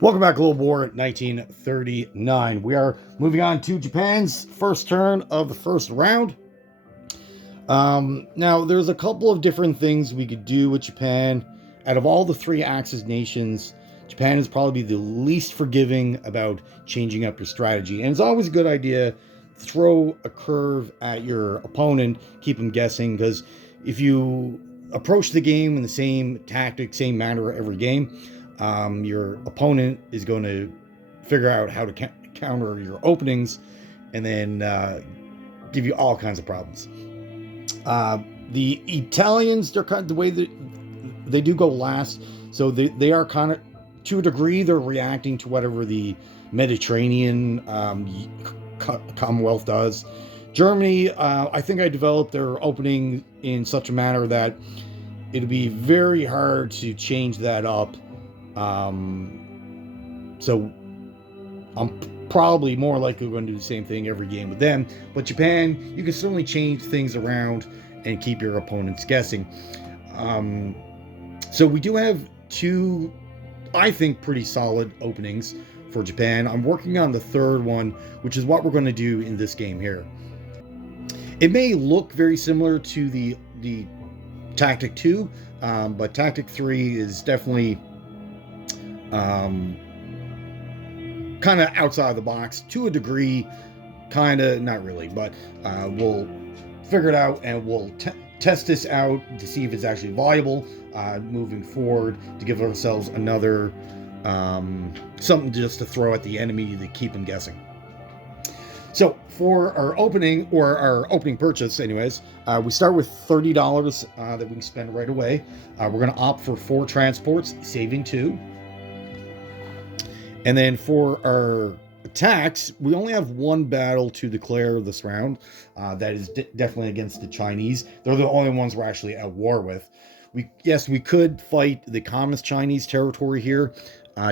Welcome back, Global War 1939. We are moving on to Japan's first turn of the first round. Now, there's a couple of different things we could do with Japan. Out of all the three Axis nations, Japan is probably the least forgiving about changing up your strategy. And it's always a good idea to throw a curve at your opponent, keep them guessing, because if you approach the game in the same tactic, same manner every game, your opponent is going to figure out how to counter your openings and then give you all kinds of problems. The Italians, they're kind of the way that they do go last, so they are kind of, to a degree, they're reacting to whatever the Mediterranean Commonwealth does. Germany, I think I developed their opening in such a manner that it'll be very hard to change that up. So I'm probably more likely going to do the same thing every game with them. But Japan, you can certainly change things around and keep your opponents guessing. So we do have two, I think, pretty solid openings for Japan. I'm working on the third one, which is what we're going to do in this game here. It may look very similar to the Tactic 2, but Tactic 3 is definitely kind of outside the box to a degree, kind of, not really, but we'll figure it out and we'll test this out to see if it's actually viable moving forward, to give ourselves another something just to throw at the enemy to keep them guessing. So for our opening, or our opening purchase anyways, we start with $30 that we can spend right away. We're going to opt for 4 transports, saving 2. And then for our attacks, we only have 1 battle to declare this round. That is definitely against the Chinese. They're the only ones we're actually at war with. Yes, we could fight the Communist Chinese territory here,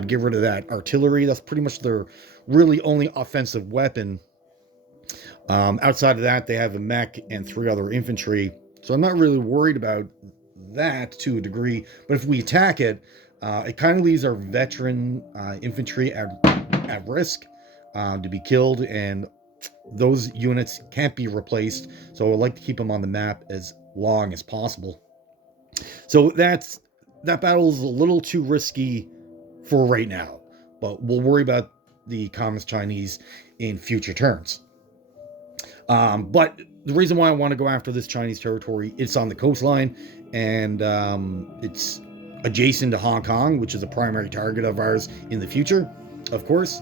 get rid of that artillery. That's pretty much their really only offensive weapon. Outside of that, they have a mech and 3 other infantry. So I'm not really worried about that to a degree. But if we attack it, it kind of leaves our veteran infantry at risk to be killed, and those units can't be replaced. So I'd like to keep them on the map as long as possible. So that battle is a little too risky for right now, but we'll worry about the Communist Chinese in future turns. But the reason why I want to go after this Chinese territory, it's on the coastline, and it's adjacent to Hong Kong, which is a primary target of ours in the future, of course.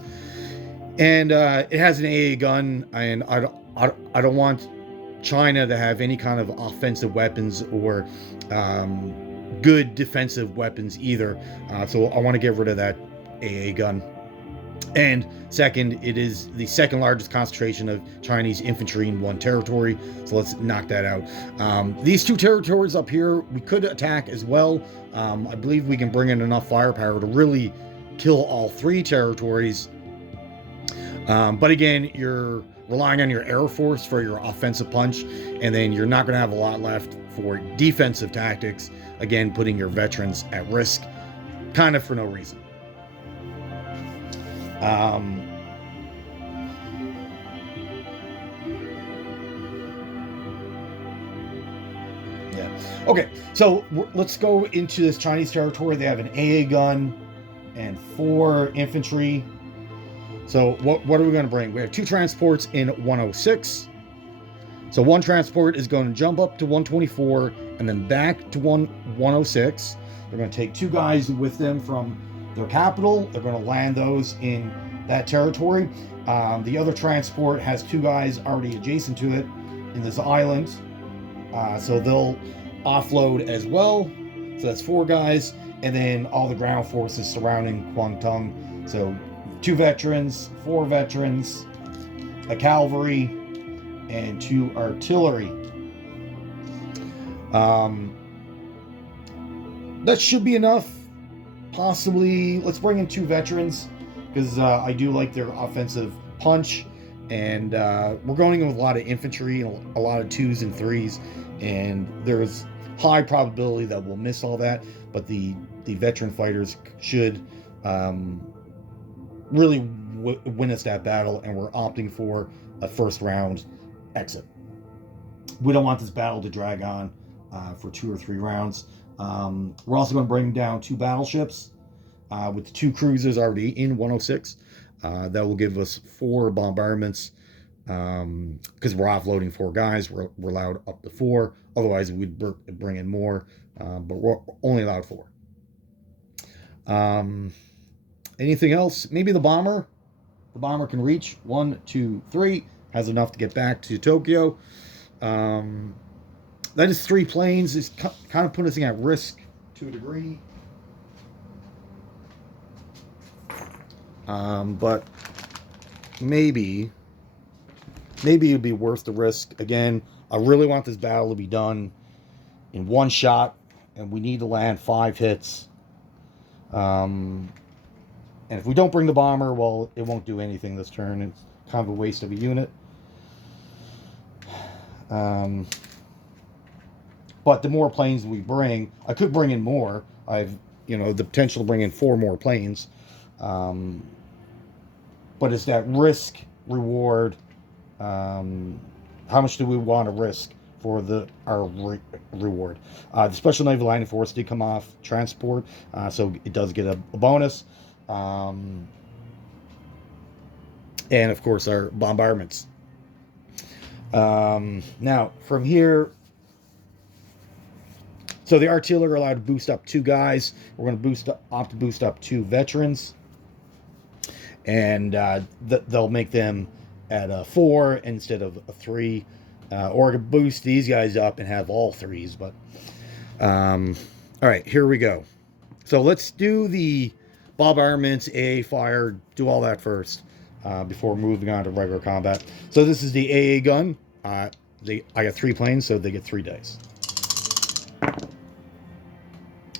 And it has an AA gun, and I don't want China to have any kind of offensive weapons or good defensive weapons either. So I want to get rid of that AA gun. And second, it is the second largest concentration of Chinese infantry in one territory, so let's knock that out. These 2 territories up here, we could attack as well. I believe we can bring in enough firepower to really kill all 3 territories. But again, you're relying on your Air Force for your offensive punch, and then you're not going to have a lot left for defensive tactics, again, putting your veterans at risk, kind of for no reason. Yeah. Okay, so let's go into this Chinese territory. They have an AA gun and 4 infantry. So what are we going to bring? We have 2 transports in 106. So 1 transport is going to jump up to 124 and then back to 106. They're going to take 2 guys with them from their capital. They're going to land those in that territory. The other transport has 2 guys already adjacent to it in this island. So they'll offload as well. So that's 4 guys. And then all the ground forces surrounding Kwangtung. So 2 veterans, 4 veterans, a cavalry, and 2 artillery. That should be enough. Possibly, let's bring in 2 veterans, because I do like their offensive punch. And we're going in with a lot of infantry, a lot of 2s and 3s. And there's high probability that we'll miss all that. But the veteran fighters should really win us that battle, and we're opting for a first round exit. We don't want this battle to drag on for 2 or 3 rounds. We're also going to bring down 2 battleships with the 2 cruisers already in 106. That will give us 4 bombardments because we're offloading 4 guys. We're allowed up to 4. Otherwise, we'd bring in more, but we're only allowed 4. Anything else? Maybe the bomber. The bomber can reach 1, 2, 3. Has enough to get back to Tokyo. That is 3 planes. It's kind of putting us at risk to a degree. But maybe it'd be worth the risk. Again, I really want this battle to be done in 1 shot, and we need to land 5 hits. And if we don't bring the bomber, well, it won't do anything this turn. It's kind of a waste of a unit. But the more planes we bring, I could bring in more. I've, the potential to bring in 4 more planes. But it's that risk reward. How much do we want to risk for our reward? The Special Naval Landing Force did come off transport, so it does get a bonus. And of course our bombardments. Now from here, so the artillery are allowed to boost up 2 guys. We're going to opt to boost up 2 veterans, and they'll make them at a 4 instead of a 3, or boost these guys up and have all 3s. But all right, here we go. So let's do the bombardments, AA fire, do all that first before moving on to regular combat. So this is the AA gun. I got 3 planes, so they get 3 dice.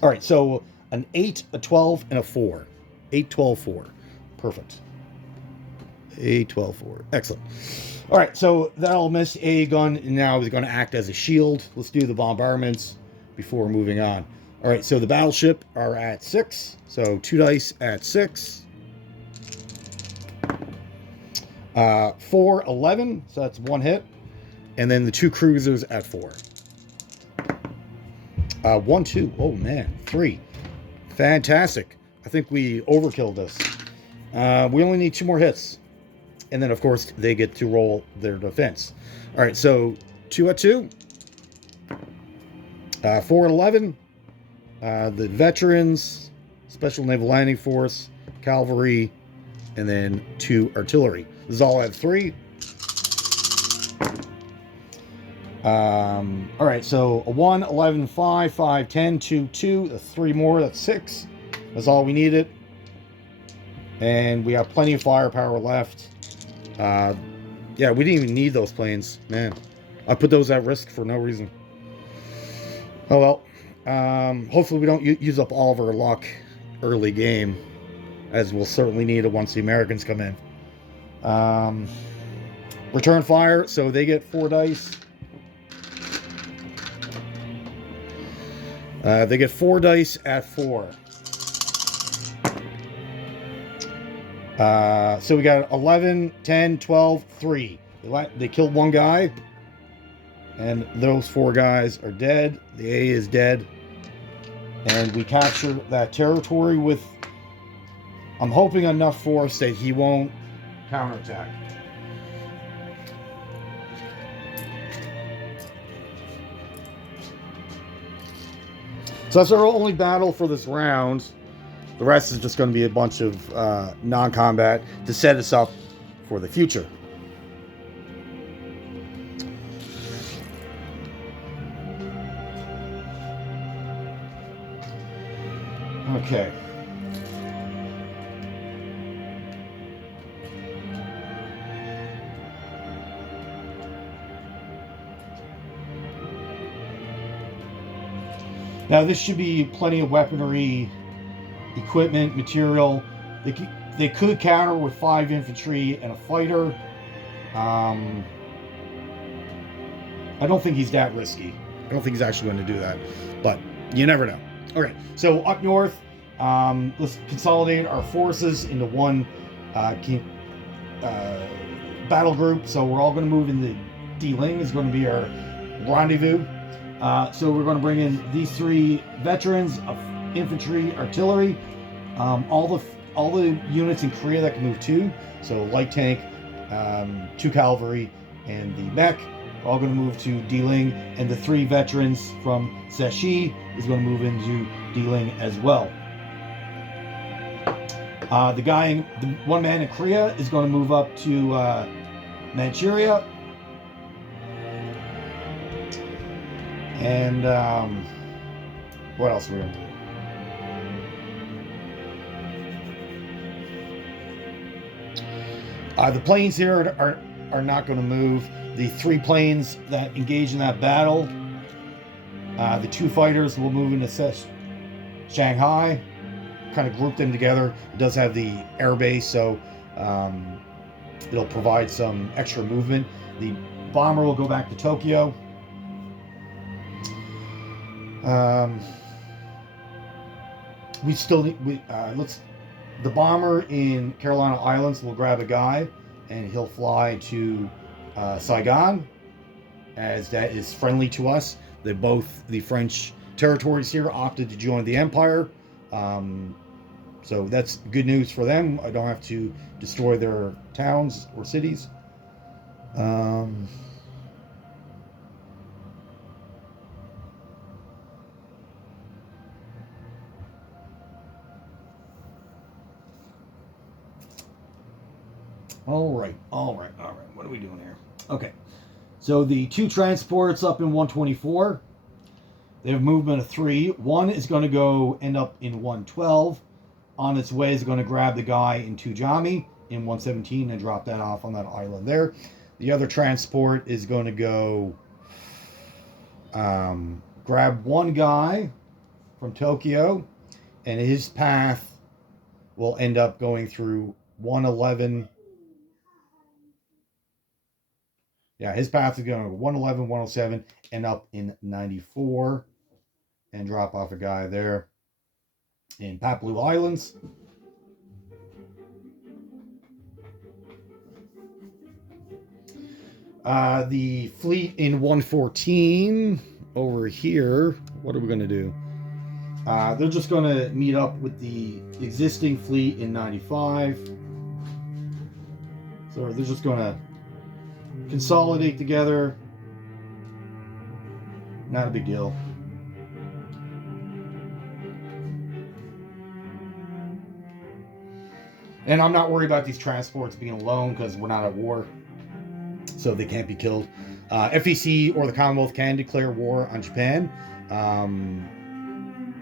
All right, so an 8, a 12, and a 4. 8, 12, 4. Perfect. 8, 12, 4. Excellent. All right, so that'll miss AA gun, and now is going to act as a shield. Let's do the bombardments before moving on. All right, so the battleship are at 6. So 2 dice at 6. 4, 11. So that's 1 hit. And then the 2 cruisers at 4. 1, 2. Oh, man. 3. Fantastic. I think we overkilled this. We only need 2 more hits. And then, of course, they get to roll their defense. All right, so 2 at 2. 4 at 11. The veterans, Special Naval Landing Force, cavalry, and then 2 artillery. This is all at 3. All right, so a 1, 11, 5, 5, 10, 2, 2. That's 3 more. That's 6. That's all we needed. And we have plenty of firepower left. Yeah, we didn't even need those planes. Man, I put those at risk for no reason. Oh, well. Hopefully we don't use up all of our luck early game, as we'll certainly need it once the Americans come in. Return fire, so they get 4 dice. They get 4 dice at 4. So we got 11, 10, 12, 3. They killed 1 guy. And those 4 guys are dead. The A is dead. And we capture that territory with, I'm hoping, enough force that he won't counterattack. So that's our only battle for this round. The rest is just going to be a bunch of non-combat to set us up for the future. Okay. Now this should be plenty of weaponry, equipment, material. They could counter with 5 infantry and a fighter. I don't think he's that risky. I don't think he's actually going to do that, but you never know. Okay, so up north, let's consolidate our forces into one battle group. So we're all going to move into D-Ling is going to be our rendezvous. So we're going to bring in these 3 veterans of infantry, artillery, all the units in Korea that can move 2. So light tank, 2 cavalry, and the mech are all going to move to D-Ling, and the 3 veterans from Seshi is going to move into D-Ling as well. The one man in Korea is going to move up to Manchuria. And what else are we going to do? The planes here are not going to move. The 3 planes that engage in that battle, the 2 fighters will move into Shanghai. Kind of group them together. It does have the air base, so it'll provide some extra movement. The bomber will go back to Tokyo. We still need. The bomber in Carolina Islands will grab a guy, and he'll fly to Saigon, as that is friendly to us. The French territories here opted to join the Empire. So that's good news for them. I don't have to destroy their towns or cities. All right. What are we doing here? Okay. So the 2 transports up in 124, they have movement of 3. One is going to end up in 112. On its way is going to grab the guy in Tujami in 117 and drop that off on that island there. The other transport is going to go grab one guy from Tokyo, and his path will end up going through 111. Yeah, his path is going to go 111, 107, end up in 94, and drop off a guy there in Papua Islands. The fleet in 114 over here, what are we going to do? They're just going to meet up with the existing fleet in 95. So they're just going to consolidate together. Not a big deal. And I'm not worried about these transports being alone because we're not at war, so they can't be killed. FEC or the Commonwealth can declare war on Japan,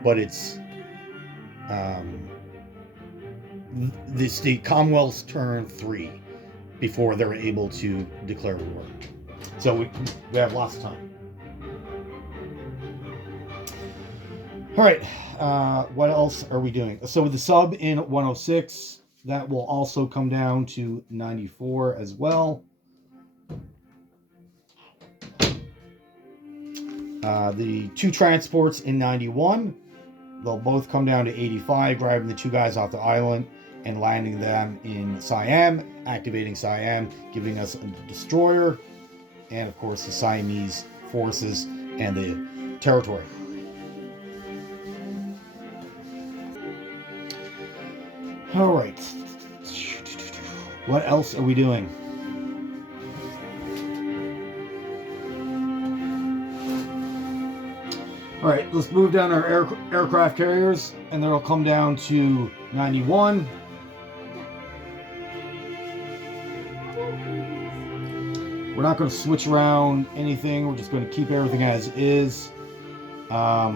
but it's the Commonwealth's turn 3 before they're able to declare war. So we have lots of time. All right, what else are we doing? So with the sub in 106, that will also come down to 94 as well. The 2 transports in 91, they'll both come down to 85, grabbing the 2 guys off the island and landing them in Siam, activating Siam, giving us a destroyer, and of course the Siamese forces and the territory. All right. What else are we doing? All right, let's move down our aircraft carriers, and they'll come down to 91. We're not going to switch around anything. We're just going to keep everything as is. We're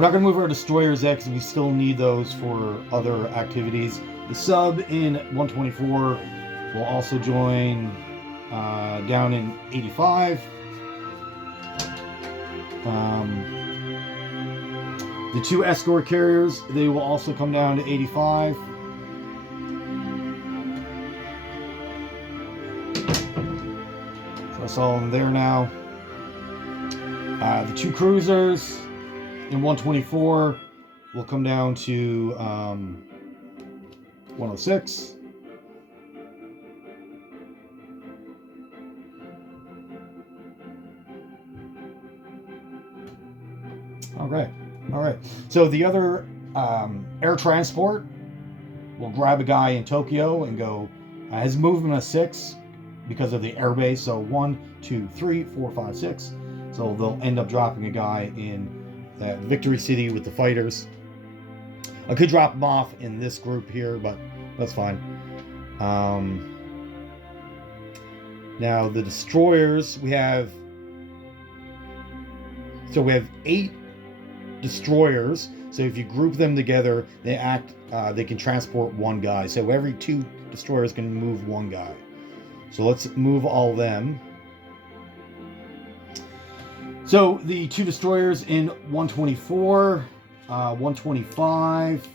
not going to move our destroyers yet because we still need those for other activities. The sub in 124 will also join down in 85. The 2 escort carriers, they will also come down to 85. So that's all in there now. The 2 cruisers In 124, we'll come down to 106. All right. All right. So the other air transport will grab a guy in Tokyo and go, his movement of 6 because of the airbase. So 1, 2, 3, 4, 5, 6. So they'll end up dropping a guy in that Victory City with the fighters. I could drop them off in this group here, but that's fine. Now the destroyers, we have 8 destroyers. So if you group them together, they can transport 1 guy. So every 2 destroyers can move 1 guy. So let's move all of them. So the 2 destroyers in 124, 125,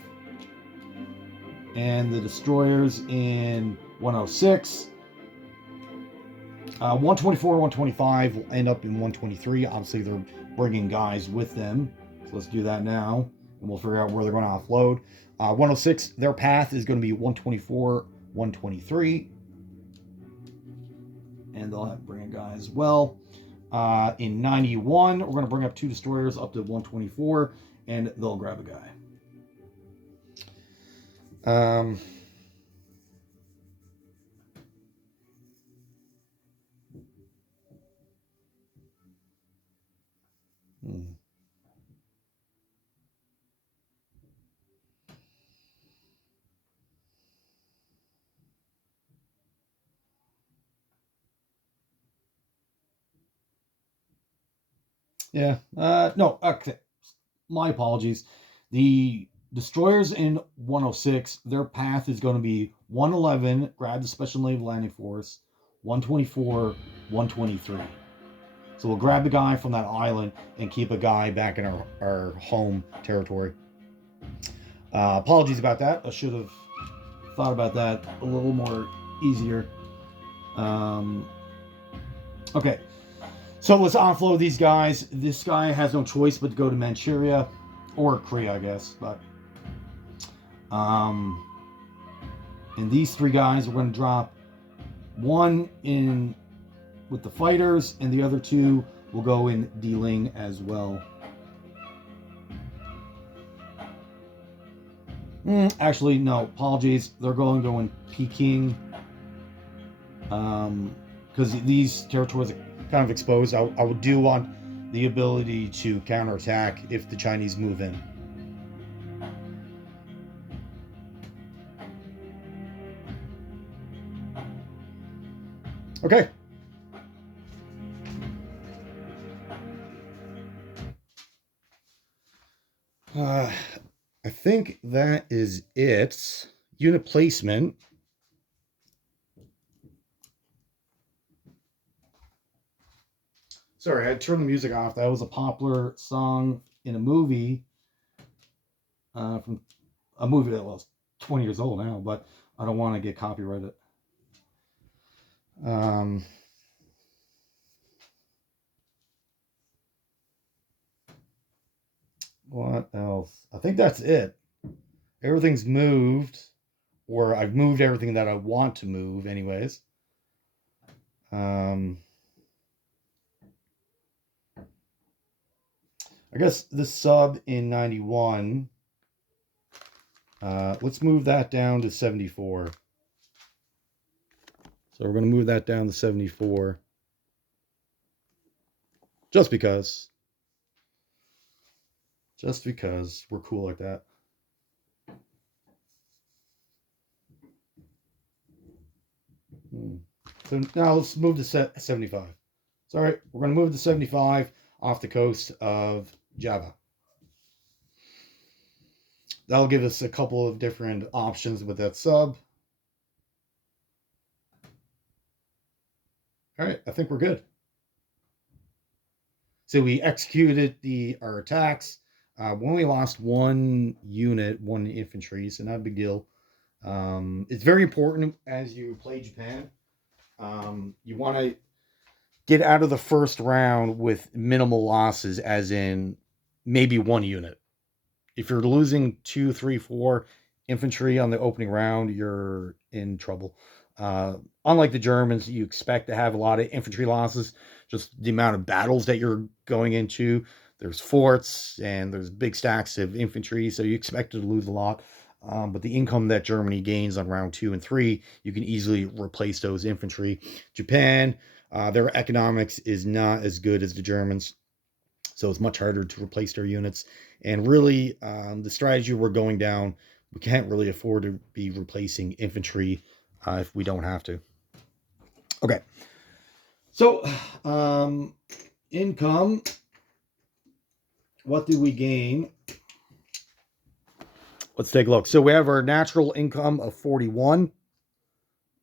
and the destroyers in 106. 124, 125 will end up in 123. Obviously, they're bringing guys with them. So let's do that now, and we'll figure out where they're going to offload. 106, their path is going to be 124, 123. And they'll have to bring a guy as well. In 91, we're going to bring up 2 destroyers up to 124, and they'll grab a guy. Yeah. No. Okay. My apologies. The destroyers in 106, their path is going to be 111, grab the Special Naval Landing Force, 124, 123. So we'll grab the guy from that island and keep a guy back in our home territory. Apologies about that. I should have thought about that a little more easier. Okay. So let's offload these guys. This guy has no choice but to go to Manchuria or Korea, I guess. But and these 3 guys we're going to drop 1 in with the fighters, and the other 2 will go in D-Ling as well. Actually, no. Apologies. They're going to go in Peking. Because these territories are kind of exposed. I do want the ability to counterattack if the Chinese move in. Okay. I think that is it. Unit placement. Sorry, I had to turn the music off. That was a popular song in a movie. From a movie that was 20 years old now, but I don't want to get copyrighted. What else? I think that's it. Everything's moved, or I've moved everything that I want to move, anyways. I guess the sub in 91. Let's move that down to 74. So we're going to move that down to 74. Just because. Just because we're cool like that. So now let's move to 75. Sorry, we're going to move to 75 off the coast of Java. That'll give us a couple of different options with that sub. All right, I think we're good. So we executed our attacks. We only lost 1 unit, 1 infantry, so not a big deal. It's very important as you play Japan. You want to get out of the first round with minimal losses, as in maybe 1 unit. If you're losing 2, 3, 4 infantry on the opening round, you're in trouble. Unlike the Germans, you expect to have a lot of infantry losses, just the amount of battles that you're going into. There's forts and there's big stacks of infantry, so you expect to lose a lot. But the income that Germany gains on round 2 and 3, you can easily replace those infantry. Japan, their economics is not as good as the Germans, so it's much harder to replace their units. And really, the strategy we're going down, we can't really afford to be replacing infantry if we don't have to. Okay, so income. What do we gain? Let's take a look. So we have our natural income of 41.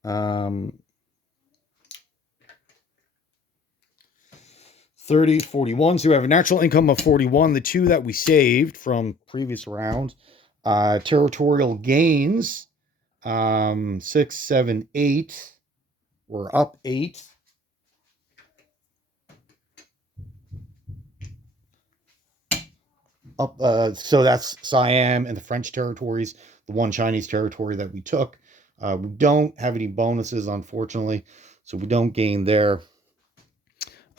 30, 41. So we have a natural income of 41. The two that we saved from previous round, territorial gains, 6, 7, 8. We're up 8. Up, so that's Siam and the French territories, the one Chinese territory that we took. We don't have any bonuses, unfortunately, so we don't gain there.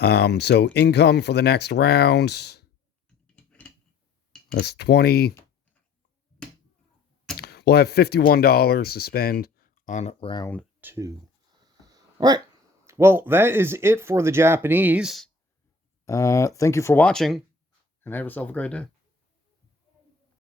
So income for the next round, that's 20. We'll have $51 to spend on round 2. All right. Well, that is it for the Japanese. Thank you for watching, and have yourself a great day.